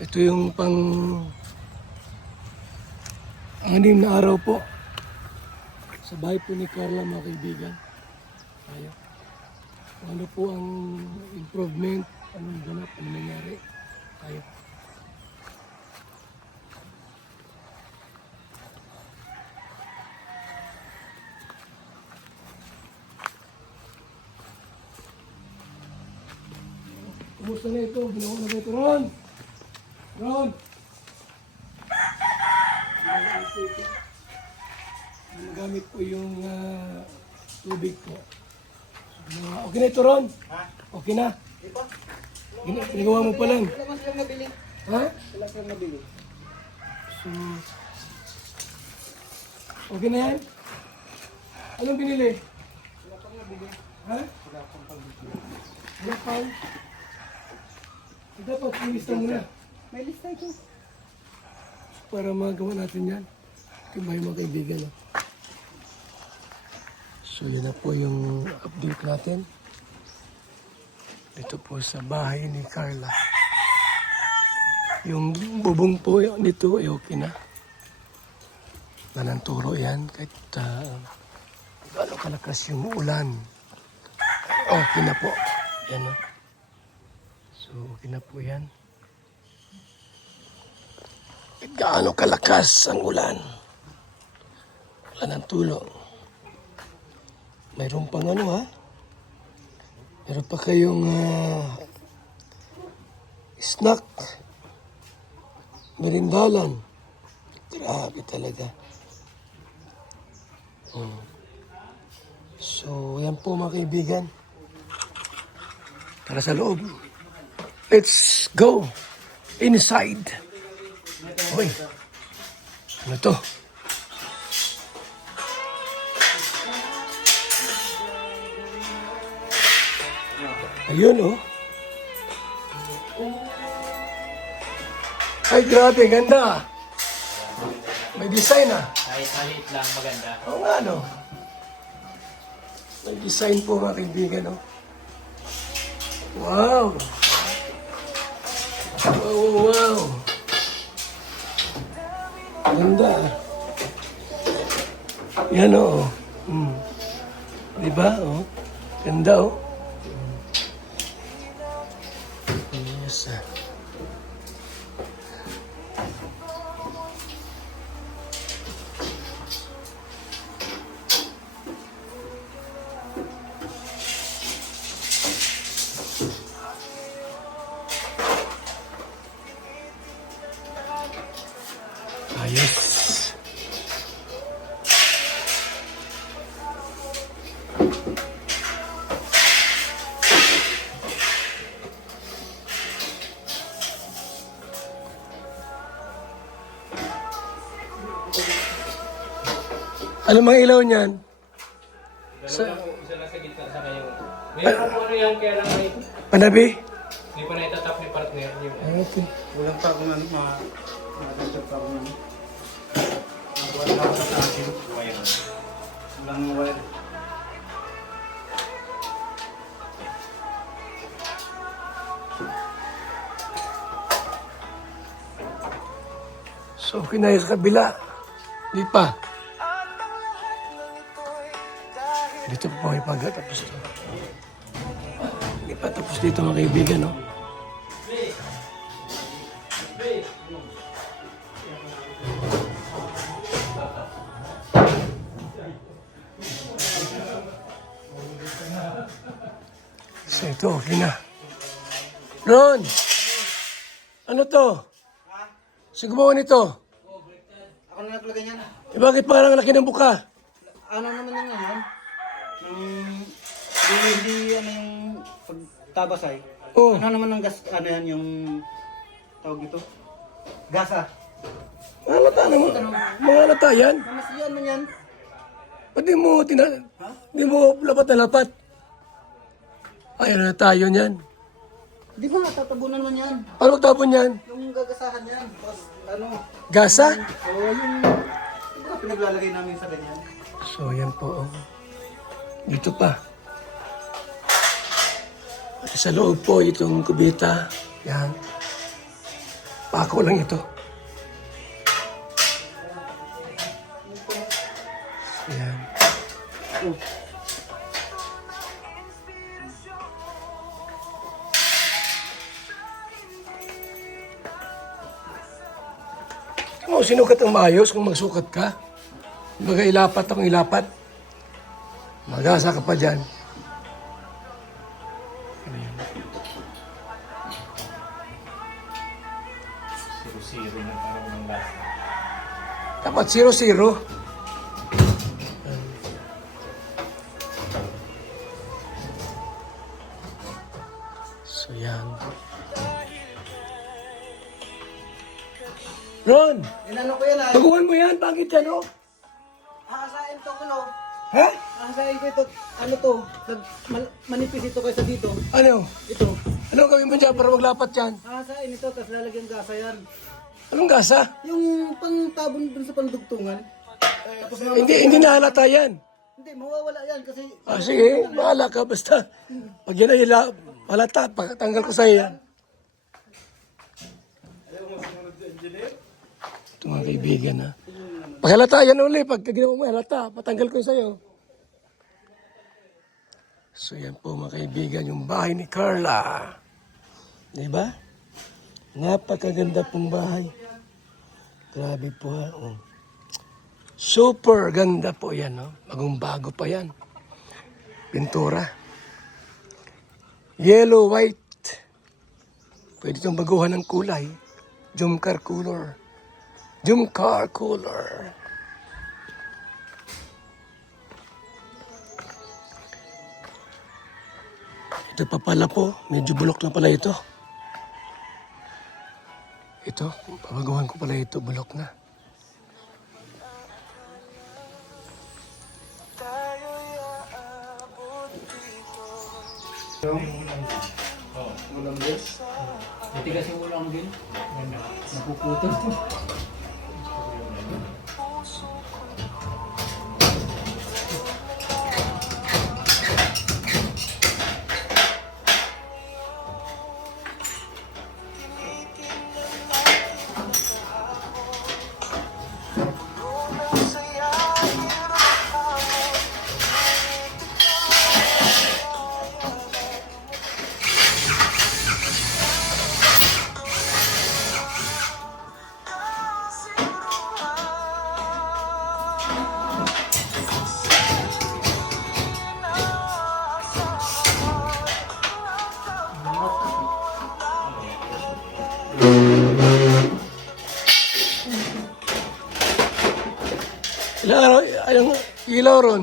Ito yung anim na araw po sa bahay po ni Carla, mga kaibigan. Tayo. Ano po ang improvement, anong ganap, anong nangyari. Tayo. Kumusta na ito? Ginawa na ba ito, Ron? Ron! Nagamit po yung tubig po. Okay na ito, Ron? Ha? Okay na? Ginagawa mo pa lang. Wala man silang nabili. Ha? Wala silang nabili. So, okay na yan? Anong binili? Wala pang nabili. Ha? Wala pang pagbili. Wala pa? Dapat ilista mo na May lista ito. para magawa natin yan. Ito ba yung mga kaibigan? No? So, yun na po yung update natin. Dito po sa bahay ni Carla. Yung bubong po nito ay okay na. Manang turo yan kahit gano'ng kalakas yung ulan. Okay na po. Yan o. So, okay na po yan. Kahit gaano kalakas ang ulan. Wala ng tulong. Mayroon pang ano ha? Meron pa kayong snack. Merindalan. Grabe talaga. So, yan po mga kaibigan. Tara sa loob. Let's go inside. Uy, ano to? Ayun oh. Ay grabe, ganda. May design ah. Kahit maliit lang, maganda. Oo nga no. May design po mga kaibigan oh. Wow. Wow. Ganda. Yan o. Diba o? Ganda o. Yes. Ayos. Ano mga ilaw niyan? Isa lang sa gitna sa kayo. Mayroon po ano yan, kaya lang may... Panabi? Hindi pa naitatap ni partner niyo. Okay. Walang pa akong ano, makakasap pa akong ano. Wala ako sa akin. Walang wire. So, kinaya sa kabila. Di pa. Dito po ay pagkatapos to. Di pa tapos dito mga kaibigan, no? So, ito, okay na. Ron! Ano to? Sige mo nito. Ako na naglagay niyan. Eh, bakit parang laki ng buka? Ano naman yung ano? Hindi ano yung pagtabas ay. Oh. Ano naman ang gas, ano yan yung tawag ito? Gasa. Halata naman. Mga halata yan. Namasiyan man yan. Ba't di mo lapat na lapat? Ay, ano na tayo niyan? Di ba tatabunan man yan? Ano magtapon yan? Yung gagasahan yan. Tapos ano? Gasa? O yung pinaglalagay namin sa ganyan. So, yan po. Oh. Dito pa. At sa loob po itong kubita. Yan. Pako lang ito. Ayan. Kung sinukat ang maayos, kung magsukat ka, baga ilapat akong ilapat, mag-asa ka pa dyan. Siro-siro na parang ng lasa. Dapat 0-0. So yan. Ron! Inano ko yan ay. Baguhan mo yan, bakit yan oh? Hahasain to ko no. Ha? Hahasain ko ito. Ano to? Manipis ito kaysa dito. Ano? Ito. Anong gawin mo dyan para maglapat yan? Hahasain ito tapos lalagyan gasa yan. Anong gasa? Yung pangtabon dun sa pandugtungan. Tapos Hindi nahalata yan. Hindi, mawawala yan kasi Sige, bahala ka basta. Pag yan ay halata, pagkatanggal ko sa'yo yan. Ito mga kaibigan ha. Pag halata, yan uli. Pag ginawa mo halata, patanggal ko sa'yo. So yan po mga kaibigan, yung bahay ni Carla. Diba? Napakaganda pong bahay. Grabe po ha. Oh. Super ganda po yan. No? Bagong bago pa yan. Pintura. Yellow, white. Pwede itong baguhan ng kulay. Jumcar color. Jumcar color. Ito pa pala po. Medyo bulok na pala ito. Ito. Pabaguhan ko pala ito. Bulok na. Matigas yung ulang din. Napuputol. Ilang araw, yung ilaw ron.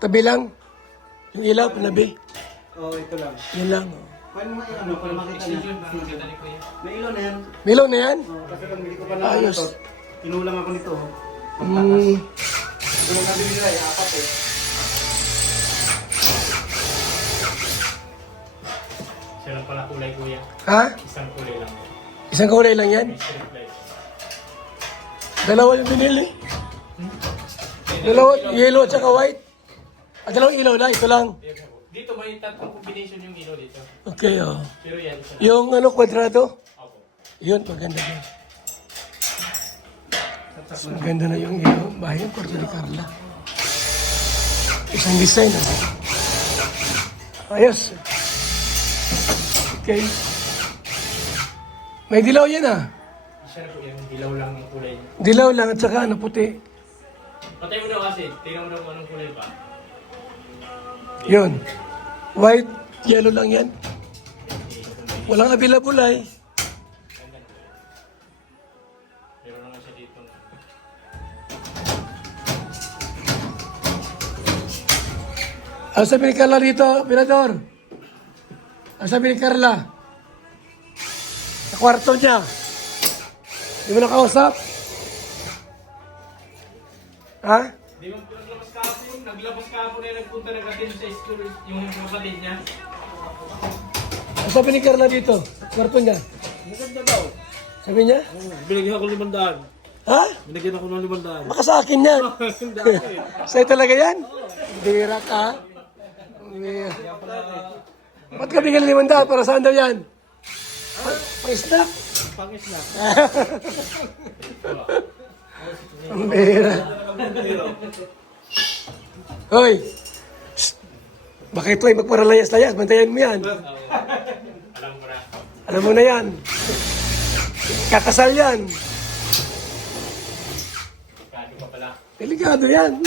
Tabi lang. Yung ilaw, panabi. oh, ito lang. Yun lang. oh. Paano mo ano para makita niya? May ilaw na yan. May ilaw na yan? Oh, kasi pag hindi ko pa na Ayos. ito, tinulang ako nito. Kung nabili nila, apat eh. Siya lang pala kulay kuya. Ha? Isang kulay lang. Isang kulay lang yan? May strip light. Dalawa yung binili. Dalawa, yellow at saka white. At dalawang ilaw na, ito lang. Dito may tatlong combination yung ilaw dito. Okay, oh. Pero yan, isa lang. Yung ano, kwadrado? Opo. Yun, maganda din. So, maganda na yung ilaw. Bahay yung kwarto ni Carla. Isang design, oh. Ayos. Okay. May dilaw yan, ah. Siya na po yan, dilaw lang yung kulay niya. Dilaw lang at saka ano, puti. Patay mo daw kasi, tingnan mo daw kung anong kulay pa. Yun. White, yellow lang yan. Walang available ay. Meron naman siya dito. Ang sabi ni Carla dito, Pirador. Ang sabi ni Carla. Sa kwarto niya. Di mo nakausap? Ha? Di ba naglabas kahapon na nagpunta ng atin sa school yung kapatid niya. Ang sabi ni Carla dito, sa kwarto niya. Maganda daw. Sabi niya? Binigyan ako 500. Ha? Binigyan ako ng 500. Baka sa akin yan. Sa'yo talaga yan? Bira ka. Bira. Ba't ka bigyan ng 500? Para saan daw yan? Pang snack. Pangis na. Ang bihira. Hoy! Shh! Bakit ito ay magparalayas-layas? Bantayan mo yan. Alam mo na. Alam mo na yan. Kakasal yan. Kano pa pala. Delikado yan.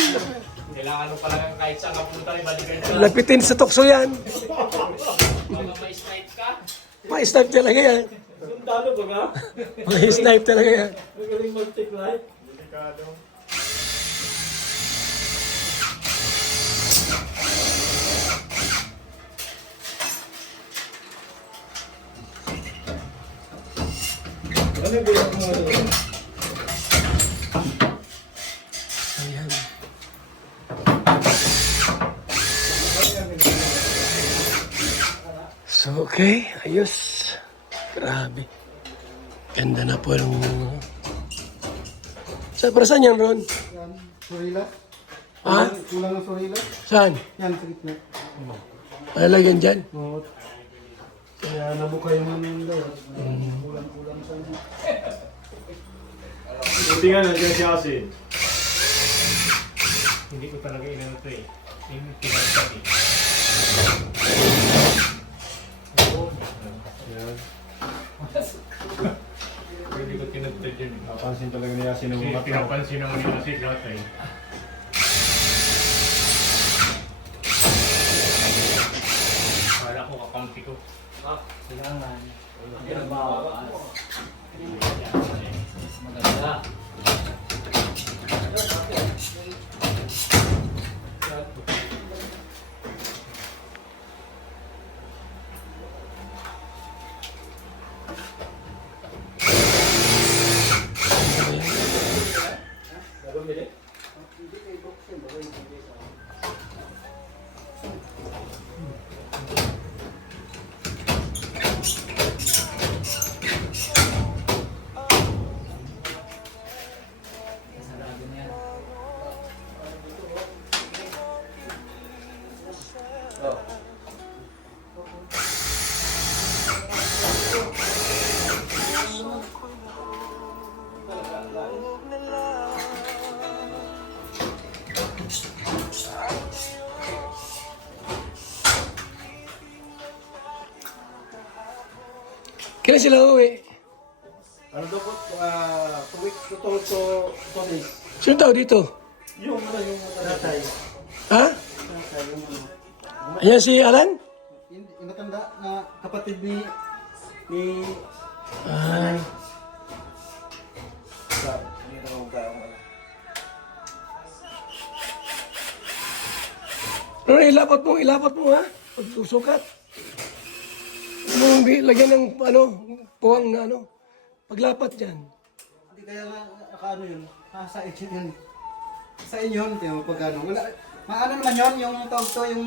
Kailangan mo pala kahit saan ka punta, ibalikan ka. Lapitin sa tukso yan. Baka ma-snipe ka. Ma-snipe talaga yan. Sundalo ba nga? Ma-snipe talaga yan. Magaling mag-take light. Delikado. Ano yung bilang mo doon? Ayan. So, okay. Ayos. Grabe. Ganda na po ng... Para saan yan, Ron? Yan, surila. Ha? Kulang ng surila. Saan? Yan, sa gitna. Malalagyan dyan? Oo. Kaya nabuka yung ano nila. Kulang-kulang sa inyo. Buti nga nandiyan si Asin. Hindi ko talaga inano to eh. Yung pinagsabi. Yan. Hindi ko tinagtad yun. Napansin talaga ni Asin ng Kasi mga pinapansin naman nila si lahat eh. Kala ko kakampi ko. Kailangan. Maganda. Kailan sila uwi? Ano daw po? 2 weeks to 2 days. Sino tao dito? Yung ano yung tatay. Ha? Tatay, yung ano. Ayan si Alan? Yung matanda na kapatid ni Ah, pero ilapat mo ha? Pag susukat. Lagyan ng puwang na paglapat dyan. Hindi kaya nakaano yun. Sa inyo yun. Sa inyo yun. Kaya pag ano. Wala. Maano naman yun. Yung tawag to. Yung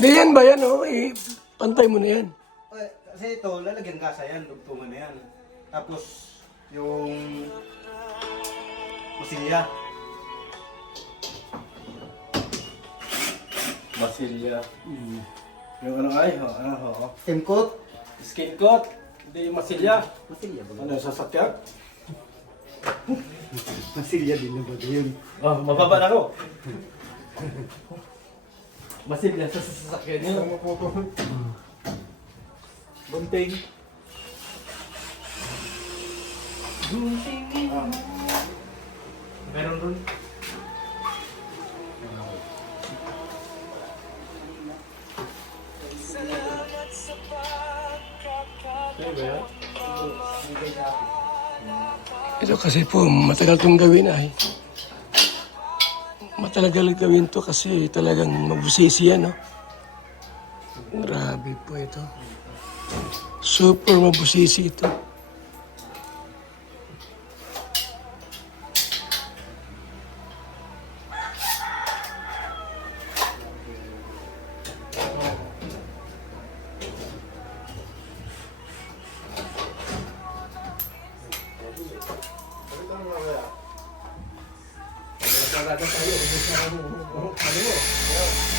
Hindi yan ba yan pantay mo na yan. kasi ito, lalagyan kasa yan. Dugtungan na yan. Tapos, yung masilya. Masilya. Yung ano ay, Stem coat. skin coat. Hindi yung masilya. Masilya ba? Ano, sasakyan? Masilya din na ba yun? Oh, mababa na ako. Masilya sa sasakyan niya. Bunting. Meron ron. Ito kasi po, matagal itong gawin ay. Matagal gawin to kasi talagang mabusisi yan, no? Grabe po ito. Super mabusisi ito. Talaga tayo. Ano mo?